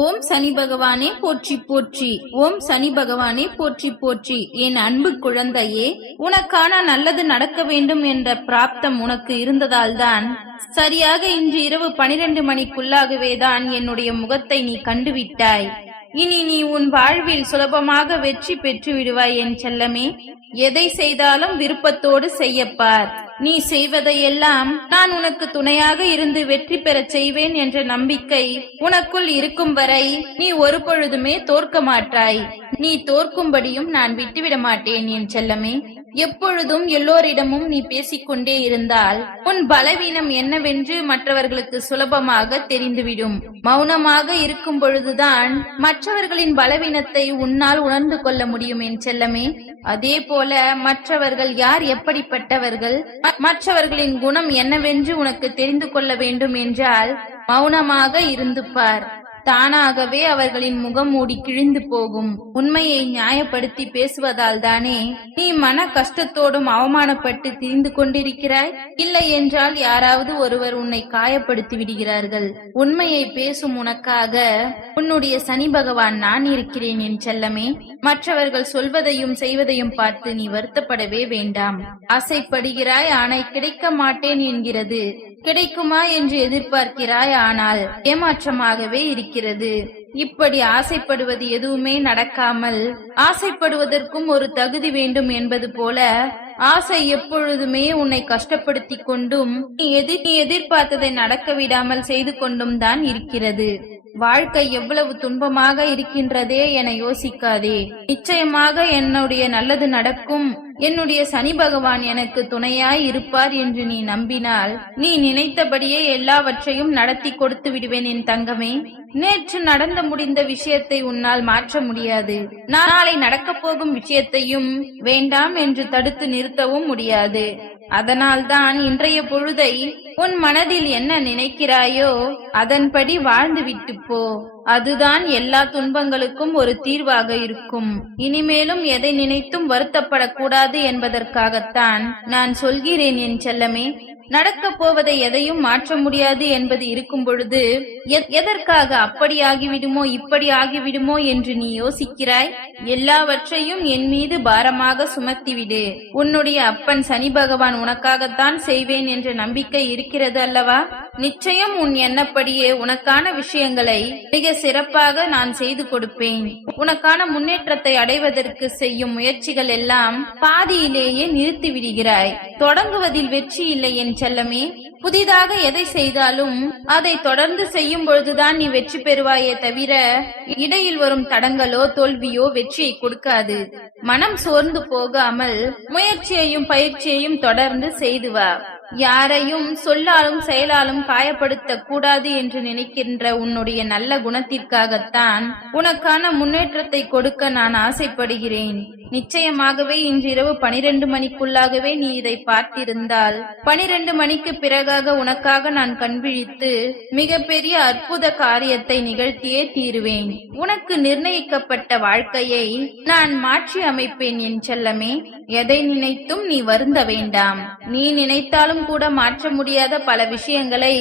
ஓம் சனி பகவானே போற்றி போற்றி. ஓம் சனி பகவானே போற்றி போற்றி. என் அன்பு குழந்தையே உனக்கான நல்லது நடக்க வேண்டும் என்ற பிராப்தம் உனக்கு இருந்ததால்தான். சரியாக இன்று இரவு பனிரெண்டு மணிக்குள்ளாகவே தான் என்னுடைய முகத்தை நீ கண்டுவிட்டாய். இனி நீ உன் வாழ்வில் சுலபமாக வெற்றி பெற்று விடுவாய் என் செல்லமே. எதை செய்தாலும் விருப்பத்தோடு செய்யப்பார். நீ செய்வதையெல்லாம் நான் உனக்கு துணையாக இருந்து வெற்றி பெறச் செய்வேன் என்ற நம்பிக்கை உனக்குள் இருக்கும் வரை நீ ஒரு பொழுதுமே தோற்க மாட்டாய். நீ தோற்கும்படியும் நான் விட்டுவிட மாட்டேன் என் செல்லமே. எப்பொழுதும் எல்லோரிடமும் நீ பேசிக்கொண்டே இருந்தால் உன் பலவீனம் என்னவென்று மற்றவர்களுக்கு சுலபமாக தெரிந்துவிடும். மௌனமாக இருக்கும் பொழுதுதான் மற்றவர்களின் பலவீனத்தை உன்னால் உணர்ந்து கொள்ள முடியும் என் செல்லமே. அதே போல மற்றவர்கள் யார் எப்படிப்பட்டவர்கள் ம- மற்றவர்களின் குணம் என்னவென்று உனக்கு தெரிந்து கொள்ள வேண்டும் என்றால் மௌனமாக இருந்து பார் தானாகவே அவர்களின் முகம் மூடி கிழிந்து போகும். உண்மையை நியாயப்படுத்தி பேசுவதால் தானே நீ மன கஷ்டத்தோடும் அவமானப்பட்டு திரிந்து கொண்டிருக்கிறாய்? இல்லை என்றால் யாராவது ஒருவர் உன்னை காயப்படுத்தி விடுகிறார்கள். உண்மையை பேசும் உனக்காக உன்னுடைய சனி பகவான் நான் இருக்கிறேன் என் செல்லமே. மற்றவர்கள் சொல்வதையும் செய்வதையும் பார்த்து நீ வருத்தப்படவே வேண்டாம். ஆசைப்படுகிறாய் ஆனை கிடைக்க மாட்டேன் என்கிறது. கிடைக்குமா என்று எதிர்பார்க்கிறாய் ஆனால் ஏமாற்றமாகவே இருக்கிறது இப்படி ஆசைப்படுவது எதுவுமே நடக்காமல் ஆசைப்படுவதற்கும் ஒரு தகுதி வேண்டும் என்பது போல ஆசை எப்பொழுதுமே உன்னை கஷ்டப்படுத்தி கொண்டும் நீ எதிர் நீ எதிர்பார்த்ததை நடக்க விடாமல் செய்து கொண்டும் தான் இருக்கிறது. வாழ்க்கை எவ்வளவு துன்பமாக இருக்கின்றதே என யோசிக்காதே. நிச்சயமாக என்னுடைய நல்லது நடக்கும். என்னுடைய சனி பகவான் எனக்கு துணையாய் இருப்பார் என்று நீ நம்பினால் நீ நினைத்தபடியே எல்லாவற்றையும் நடத்தி கொடுத்து விடுவேன் என் தங்கமே. நேற்று நடந்து முடிந்த விஷயத்தை உன்னால் மாற்ற முடியாது. நாளை நடக்கப் போகும் விஷயத்தையும் வேண்டாம் என்று தடுத்து நிறுத்தவும் முடியாது. அதனால்தான் இன்றைய பொழுதை உன் மனதில் என்ன நினைக்கிறாயோ அதன்படி வாழ்ந்து விட்டு போ. அதுதான் எல்லா துன்பங்களுக்கும் ஒரு தீர்வாக இருக்கும். இனிமேலும் எதை நினைத்தும் வருத்தப்படக்கூடாது என்பதற்காகத்தான் நான் சொல்கிறேன் என் செல்லமே. நடக்கப் போவதை எதையும் மாற்ற முடியாது என்பது இருக்கும் பொழுது எதற்காக அப்படி ஆகிவிடுமோ இப்படி ஆகிவிடுமோ என்று நீ யோசிக்கிறாய்? எல்லாவற்றையும் என் மீது பாரமாக சுமத்திவிடு. உன்னுடைய அப்பன் சனி பகவான் உனக்காகத்தான் செய்வேன் என்ற நம்பிக்கை இருக்கிறது அல்லவா? நிச்சயம் உன் எண்ணப்படியே உனக்கான விஷயங்களை மிக சிறப்பாக நான் செய்து கொடுப்பேன். உனக்கான முன்னேற்றத்தை அடைவதற்கு செய்யும் முயற்சிகள் எல்லாம் பாதியிலேயே நிறுத்தி விடுகிறாய். தொடங்குவதில் வெற்றி இல்லை என் செல்லமே. புதிதாக எதை செய்தாலும் அதை தொடர்ந்து செய்யும் பொழுதுதான் நீ வெற்றி பெறுவாயே தவிர இடையில் வரும் தடங்களோ தோல்வியோ வெற்றியை கொடுக்காது. மனம் சோர்ந்து போகாமல் முயற்சியையும் பயிற்சியையும் தொடர்ந்து செய்து வா. யாரையும் சொல்லாலும் செயலாலும் காயப்படுத்த கூடாது என்று நினைக்கின்ற உன்னுடைய நல்ல குணத்திற்காகத்தான் உனக்கான முன்னேற்றத்தை கொடுக்க நான் ஆசைப்படுகிறேன். நிச்சயமாகவே இன்றிரவு பனிரெண்டு மணிக்குள்ளாகவே நீ இதை பார்த்திருந்தால். பனிரெண்டு மணிக்கு பிறகாக உனக்காக நான் கண்விழித்து மிகப்பெரிய அற்புத காரியத்தை நிகழ்த்தியே தீருவேன். உனக்கு நிர்ணயிக்கப்பட்ட வாழ்க்கையை நான் மாற்றி அமைப்பேன் என் செல்லமே. எதை நினைத்தும் நீ வருந்த வேண்டாம். நீ நினைத்தாலும் கூட மாற்ற முடியாத பல விஷயங்களை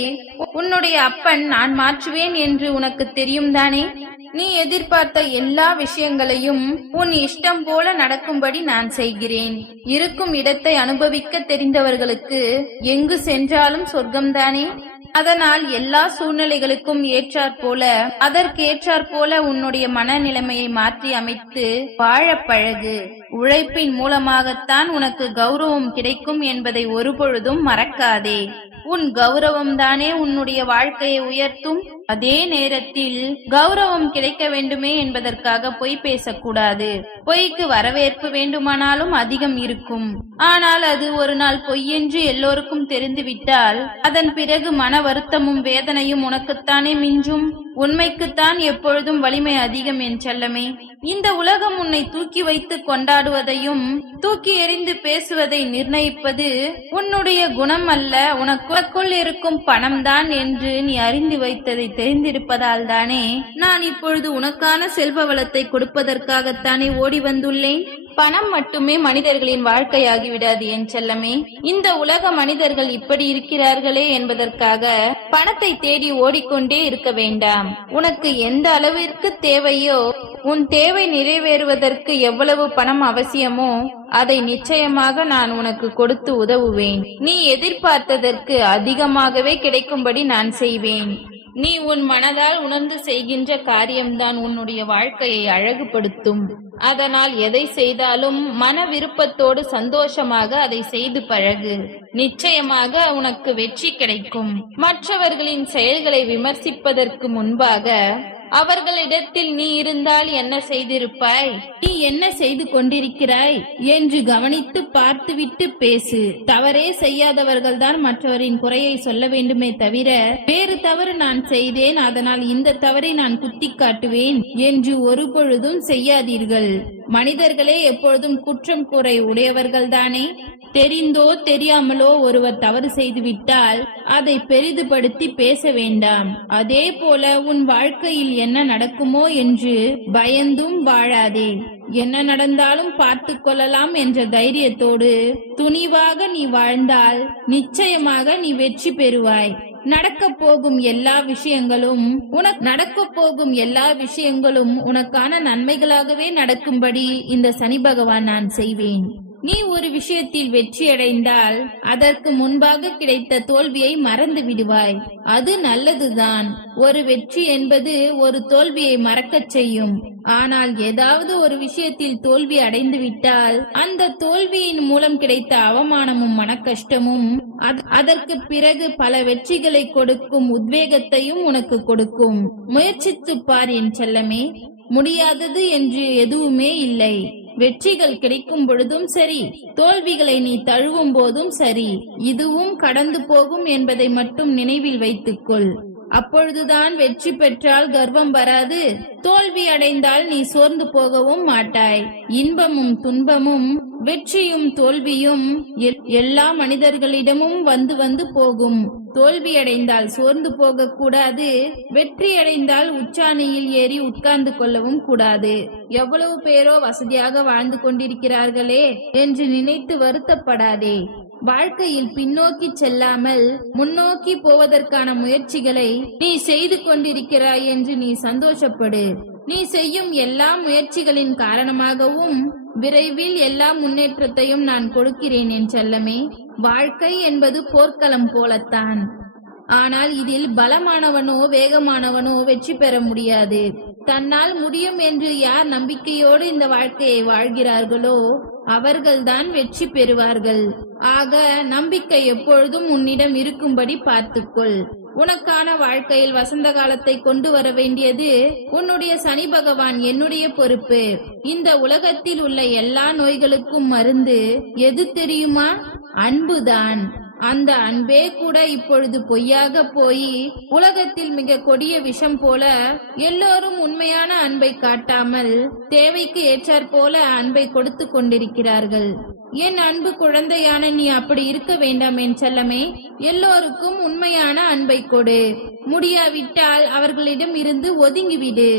உன்னுடைய அப்பன் நான் மாற்றுவேன் என்று உனக்கு தெரியும் தானே? நீ எதிர்பார்த்த எல்லா விஷயங்களையும் உன் இஷ்டம் போல நடக்கும்படி நான் செய்கிறேன். இருக்கும் இடத்தை அனுபவிக்க தெரிந்தவர்களுக்கு எங்கு சென்றாலும் சொர்க்கம்தானே? அதனால் எல்லா சூழ்நிலைகளுக்கும் ஏற்றாற் போல அதற்கேற்றாற் போல உன்னுடைய மனநிலைமையை மாற்றி அமைத்து வாழப் பழகு. உழைப்பின் மூலமாகத்தான் உனக்கு கௌரவம் கிடைக்கும் என்பதை ஒருபொழுதும் மறக்காதே. உன் கௌரவம் தானே உன்னுடைய வாழ்க்கையை உயர்த்தும்? அதே நேரத்தில் கௌரவம் கிடைக்க வேண்டுமே என்பதற்காக பொய் பேசக்கூடாது. பொய்க்கு வரவேற்பு வேண்டுமானாலும் அதிகம் இருக்கும். ஆனால் அது ஒரு நாள் பொய் என்று எல்லோருக்கும் தெரிந்துவிட்டால் அதன் பிறகு மன வருத்தமும் வேதனையும் உனக்குத்தானே மிஞ்சும்? உண்மைக்குத்தான் எப்பொழுதும் வலிமை அதிகம் என் செல்லமே. இந்த உலகம் உன்னை தூக்கி வைத்து கொண்டாடுவதையும் தூக்கி எறிந்து பேசுவதை நிர்ணயிப்பது உன்னுடைய குணம் அல்ல உனக்குள் இருக்கும் பணம்தான் என்று நீ அறிந்து வைத்ததை தெரிந்திருப்பதால் தானே நான் இப்பொழுது உனக்கான செல்வ வளத்தை கொடுப்பதற்காகத்தானே ஓடி வந்துள்ளேன்? பணம் மட்டுமே மனிதர்களின் வாழ்க்கையாகி விடாது என் செல்லமே. இந்த உலக மனிதர்கள் இப்படி இருக்கிறார்களே என்பதற்காக பணத்தை தேடி ஓடிக்கொண்டே இருக்க வேண்டாம். உனக்கு எந்த அளவிற்கு தேவையோ உன் தேவை நிறைவேறுவதற்கு எவ்வளவு பணம் அவசியமோ அதை நிச்சயமாக நான் உனக்கு கொடுத்து உதவுவேன். நீ எதிர்பார்த்ததற்கு அதிகமாகவே கிடைக்கும்படி நான் செய்வேன். நீ உன் மனதால் உணர்ந்து செய்கின்ற காரியம்தான் உன்னுடைய வாழ்க்கையை அழகுபடுத்தும். அதனால் எதை செய்தாலும் மன விருப்பத்தோடு சந்தோஷமாக அதை செய்து பழகு. நிச்சயமாக உனக்கு வெற்றி கிடைக்கும். மற்றவர்களின் செயல்களை விமர்சிப்பதற்கு முன்பாக அவர்களிடத்தில் நீ இருந்தால் என்ன செய்திருப்பாய்? நீ என்ன செய்து கொண்டிருக்கிறாய்? என்று கவனித்து பார்த்துவிட்டு பேசு. தவறே செய்யாதவர்கள்தான் மற்றவரின் குறையை சொல்ல வேண்டுமே தவிர வேறு தவறு நான் செய்தேன் அதனால் இந்த தவறை நான் குத்தி காட்டுவேன் என்று ஒரு பொழுதும் செய்யாதீர்கள். மனிதர்களே எப்பொழுதும் குற்றம் குறை உடையவர்கள்தானே? தெரிந்தோ தெரியாமலோ ஒருவர் தவறு செய்துவிட்டால் அதை பெரிதுபடுத்தி பேச வேண்டாம். அதே போல உன் வாழ்க்கையில் என்ன நடக்குமோ என்று பயந்தும் வாழாதே. என்ன நடந்தாலும் பார்த்து கொள்ளலாம் என்ற தைரியத்தோடு துணிவாக நீ வாழ்ந்தால் நிச்சயமாக நீ வெற்றி பெறுவாய். நடக்க போகும் எல்லா விஷயங்களும் உனக்கு நடக்க போகும் எல்லா விஷயங்களும் உனக்கான நன்மைகளாகவே நடக்கும்படி இந்த சனி பகவான் நான் செய்வேன். நீ ஒரு விஷயத்தில் வெற்றியடைந்தால் அதற்கு முன்பாக கிடைத்த தோல்வியை மறந்து விடுவாய். அது நல்லதுதான். ஒரு வெற்றி என்பது ஒரு தோல்வியை மறக்கச் செய்யும். ஆனால் ஏதாவது ஒரு விஷயத்தில் தோல்வி அடைந்து விட்டால் அந்த தோல்வியின் மூலம் கிடைத்த அவமானமும் மனக்கஷ்டமும் அதற்கு பிறகு பல வெற்றிகளை கொடுக்கும் உத்வேகத்தையும் உனக்கு கொடுக்கும். முயற்சித்துப் பார் என் செல்லமே. முடியாதது என்று எதுவுமே இல்லை. வெற்றிகள் கிடைக்கும் பொழுதும் சரி தோல்விகளை நீ தழுவும் போதும் சரி இதுவும் கடந்து போகும் என்பதை மட்டும் நினைவில் வைத்துக்கொள். அப்பொழுதுதான் வெற்றி பெற்றால் கர்வம் வராது தோல்வி அடைந்தால் நீ சோர்ந்து போகவும் மாட்டாய். இன்பமும் துன்பமும் வெற்றியும் தோல்வியும் எல்- எல்லா மனிதர்களிடமும் வந்து வந்து போகும். தோல்வி அடைந்தால் சோர்ந்து போக கூடாது. வெற்றி அடைந்தால் உச்சாணியில் ஏறி உட்கார்ந்து கொள்ளவும் கூடாது. எவ்வளவு பேரோ வசதியாக வாழ்ந்து கொண்டிருக்கிறார்களே என்று நினைத்து வருத்தப்படாதே. வாழ்க்கையில் பின்னோக்கி செல்லாமல் முன்னோக்கி போவதற்கான முயற்சிகளை நீ செய்து கொண்டிருக்கிறாய் என்று நீ சந்தோஷப்படு. நீ செய்யும் எல்லா முயற்சிகளின் காரணமாகவும் விரைவில் எல்லா முன்னேற்றத்தையும் நான் கொடுக்கிறேன் என் செல்லமே. வாழ்க்கை என்பது போர்க்களம் போலத்தான். ஆனால் இதில் பலமானவனோ வேகமானவனோ வெற்றி பெற முடியாது. தன்னால் முடியும் என்று யார் நம்பிக்கையோடு இந்த வாழ்க்கையை வாழ்கிறார்களோ அவர்கள்தான் வெற்றி பெறுவார்கள். ஆக நம்பிக்கை எப்பொழுதும் உன்னிடம் இருக்கும்படி பார்த்துக்கொள். உனக்கான வாழ்க்கையில் வசந்த காலத்தை கொண்டு வர வேண்டியது உன்னுடைய சனி பகவான் என்னுடைய பொறுப்பு. இந்த உலகத்தில் உள்ள எல்லா நோய்களுக்கும் மருந்து எது தெரியுமா? அன்புதான். அந்த அன்பே கூட இப்பொழுது பொய்யாக போய் உலகத்தில் மிக கொடிய விஷம் போல எல்லோரும் உண்மையான அன்பை காட்டாமல் தேவைக்கு ஏற்றாற் போல அன்பை கொடுத்து கொண்டிருக்கிறார்கள். என் அன்பு குழந்தையான நீ அப்படி இருக்க வேண்டாம் என் செல்லமே எல்லோருக்கும் உண்மையான அன்பை கொடு. முடியாவிட்டால் அவர்களிடம் இருந்து ஒதுங்கிவிடு.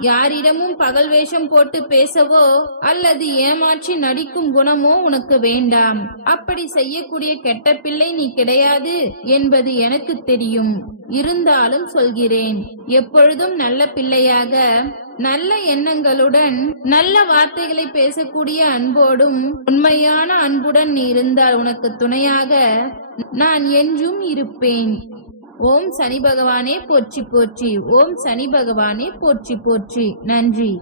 யாரிடமும் பகல் வேஷம் போட்டு பேசவோ அல்லது ஏமாற்றி நடிக்கும் குணமோ உனக்கு வேண்டாம். அப்படி செய்யக்கூடிய கெட்ட பிள்ளை நீ கிடையாது என்பது எனக்கு தெரியும். இருந்தாலும் சொல்கிறேன் எப்பொழுதும் நல்ல பிள்ளையாக நல்ல எண்ணங்களுடன் நல்ல வார்த்தைகளை பேசக்கூடிய அன்போடும் உண்மையான அன்புடன் நீ இருந்தால் உனக்கு துணையாக நான் என்றும் இருப்பேன். ஓம் சனி பகவானே போற்றி போற்றி. ஓம் சனி பகவானே போற்றி போற்றி. நன்றி.